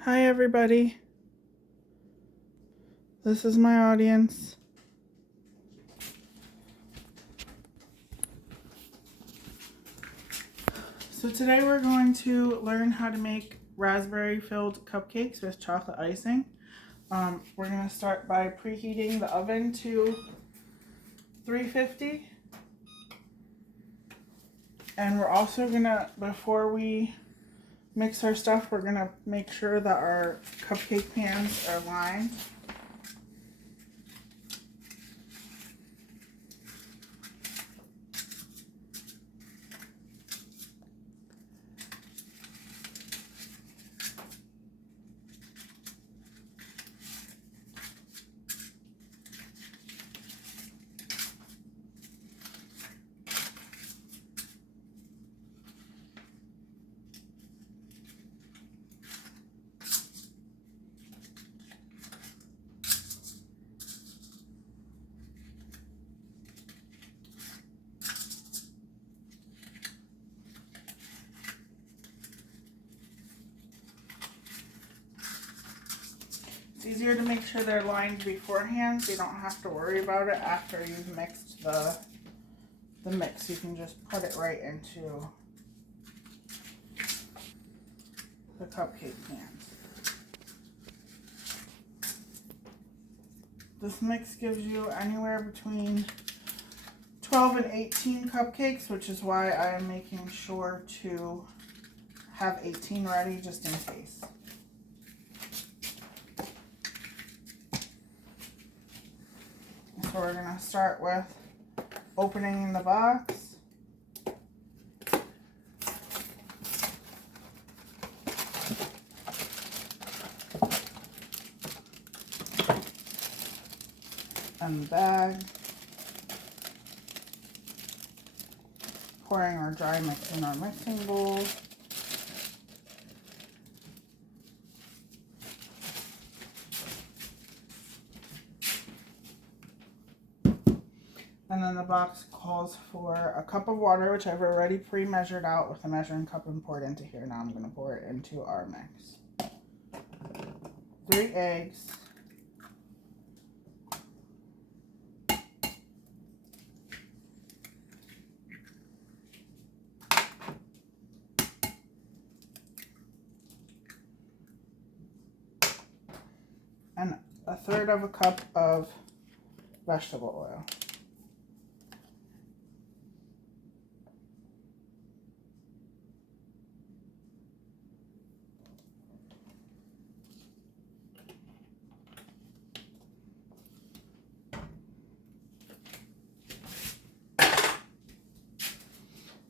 Hi everybody, this is my audience. So today we're going to learn how to make raspberry filled cupcakes with chocolate icing. We're going to start by preheating the oven to 350. And we're also going to, before we mix our stuff, we're going to make sure that our cupcake pans are lined. It's easier to make sure they're lined beforehand so you don't have to worry about it after you've mixed the mix. You can just put it right into the cupcake pans. This mix gives you anywhere between 12 and 18 cupcakes, which is why I am making sure to have 18 ready just in case. So we're going to start with opening the box. And the bag. Pouring our dry mix in our mixing bowl. And then the box calls for a cup of water, which I've already pre-measured out with a measuring cup and poured into here. Now I'm going to pour it into our mix. 3 eggs. And 1/3 of a cup of vegetable oil.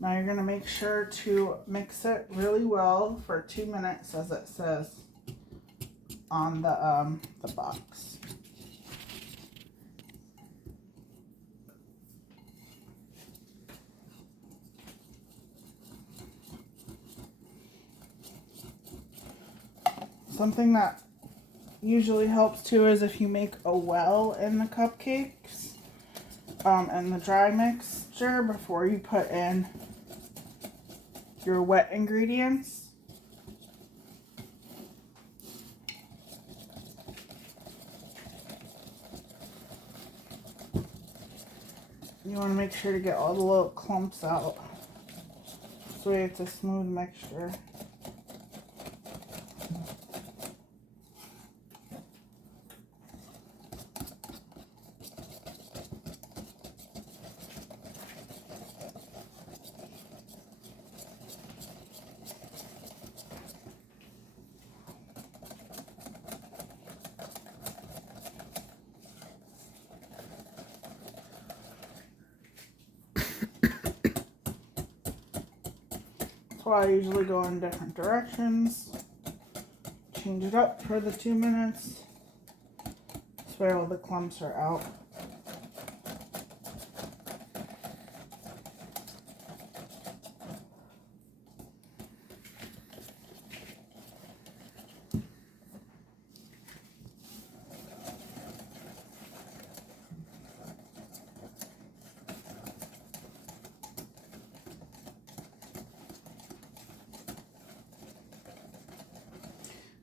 Now you're going to make sure to mix it really well for 2 minutes as it says on the box. Something that usually helps too is if you make a well in the cupcakes and the dry mixture before you put in your wet ingredients. You want to make sure to get all the little clumps out so it's a smooth mixture. That's why I usually go in different directions. Change it up for the 2 minutes. This way all the clumps are out.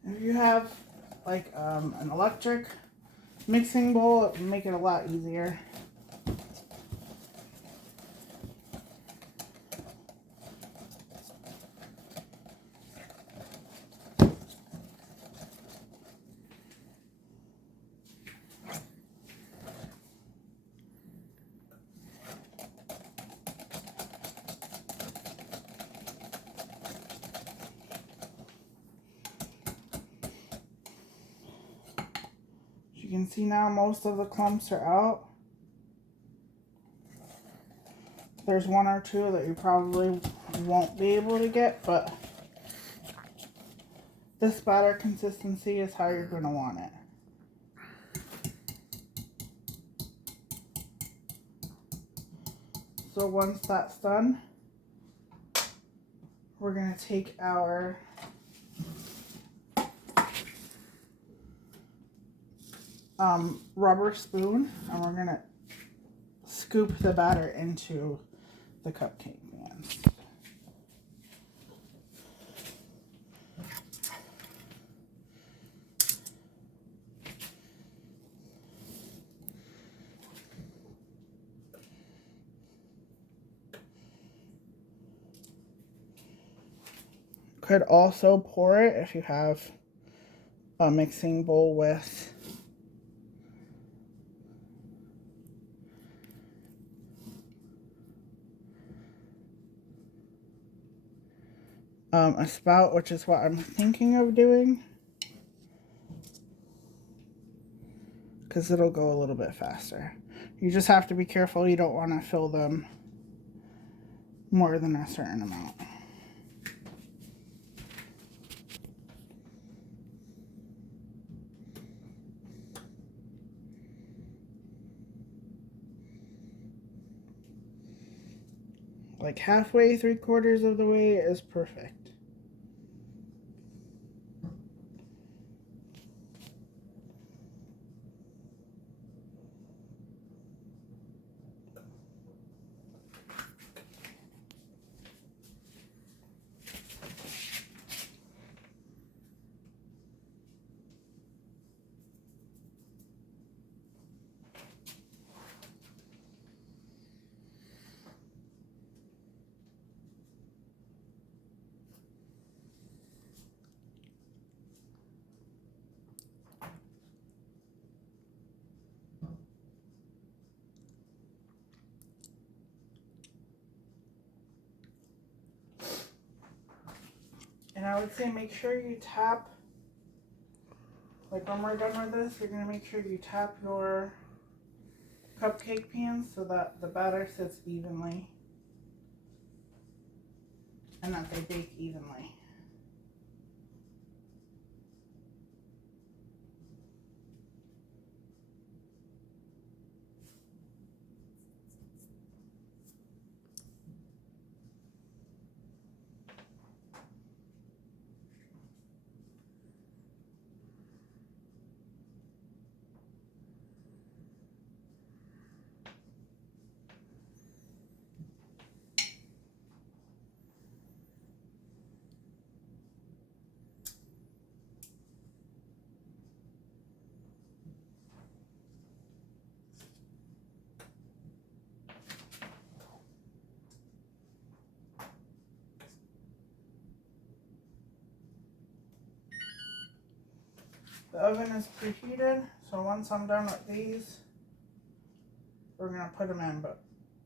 If you have like an electric mixing bowl, it will make it a lot easier. You can see now most of the clumps are out. There's one or two that you probably won't be able to get, but this batter consistency is how you're going to want it. So once that's done, we're going to take our rubber spoon and we're going to scoop the batter into the cupcake pans. Could also pour it if you have a mixing bowl with a spout, which is what I'm thinking of doing, because it'll go a little bit faster. You just have to be careful. You don't want to fill them more than a certain amount. Like halfway, 3/4 of the way is perfect. And I would say make sure you tap, like when we're done with this, you're going to make sure you tap your cupcake pans so that the batter sits evenly and that they bake evenly. The oven is preheated, so once I'm done with these, we're going to put them in, but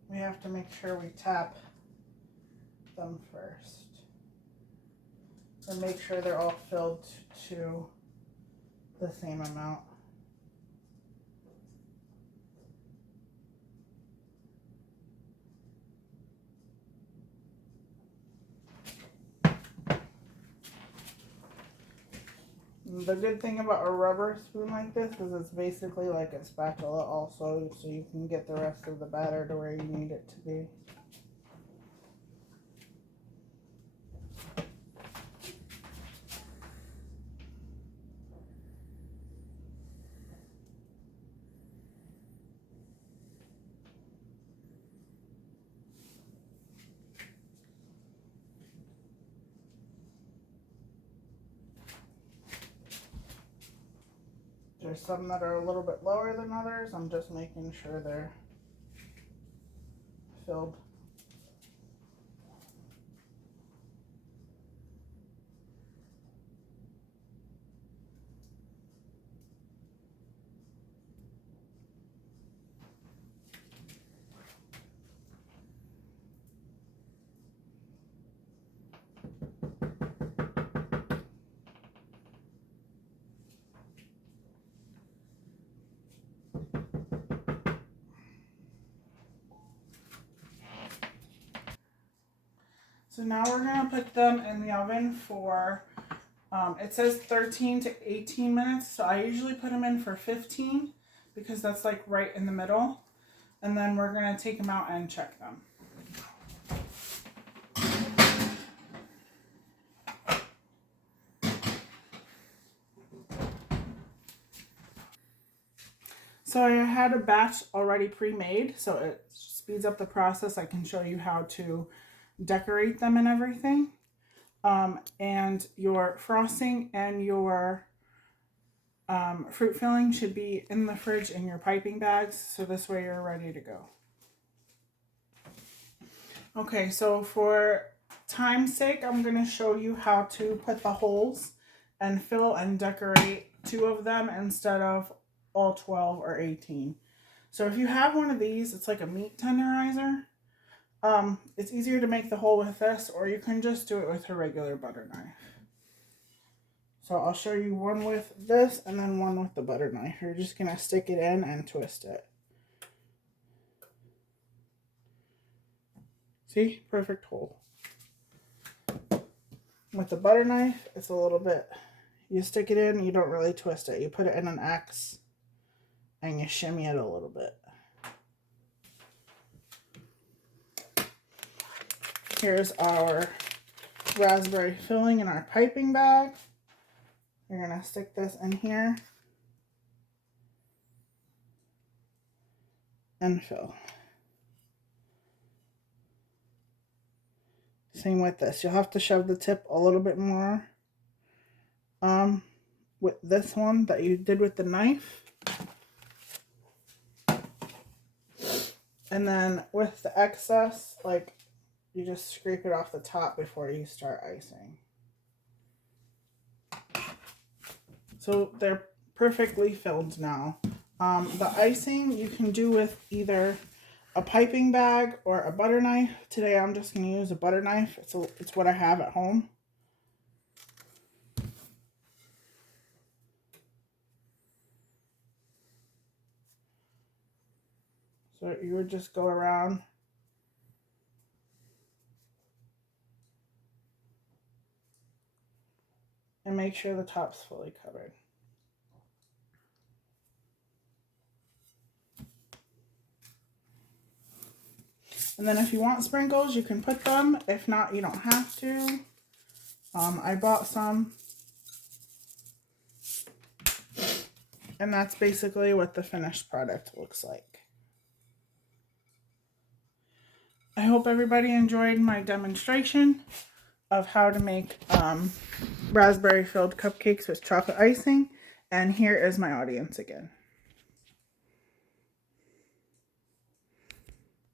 we have to make sure we tap them first. And make sure they're all filled to the same amount. The good thing about a rubber spoon like this is it's basically like a spatula also, so you can get the rest of the batter to where you need it to be. There's some that are a little bit lower than others. I'm just making sure they're filled. So now we're going to put them in the oven for, it says 13 to 18 minutes. So I usually put them in for 15 because that's like right in the middle. And then we're going to take them out and check them. So I had a batch already pre-made, so it speeds up the process. I can show you how to decorate them and everything. And your frosting and your fruit filling should be in the fridge in your piping bags, so this way you're ready to go. Okay, so for time's sake, I'm going to show you how to put the holes and fill and decorate 2 of them instead of all 12 or 18. So if you have one of these, it's like a meat tenderizer. It's easier to make the hole with this, or you can just do it with a regular butter knife. So I'll show you one with this and then one with the butter knife. You're just going to stick it in and twist it. See? Perfect hole. With the butter knife, it's a little bit, you stick it in, you don't really twist it. You put it in an X and you shimmy it a little bit. Here's our raspberry filling in our piping bag. You're going to stick this in here and fill. Same with this. You'll have to shove the tip a little bit more with this one that you did with the knife. And then with the excess, like, you just scrape it off the top before you start icing. So they're perfectly filled now. The icing you can do with either a piping bag or a butter knife. Today I'm just going to use a butter knife. It's what I have at home. So you would just go around and make sure the top's fully covered. And then if you want sprinkles, you can put them. If not, you don't have to. I bought some. And that's basically what the finished product looks like. I hope everybody enjoyed my demonstration of how to make raspberry filled cupcakes with chocolate icing. And here is my audience again.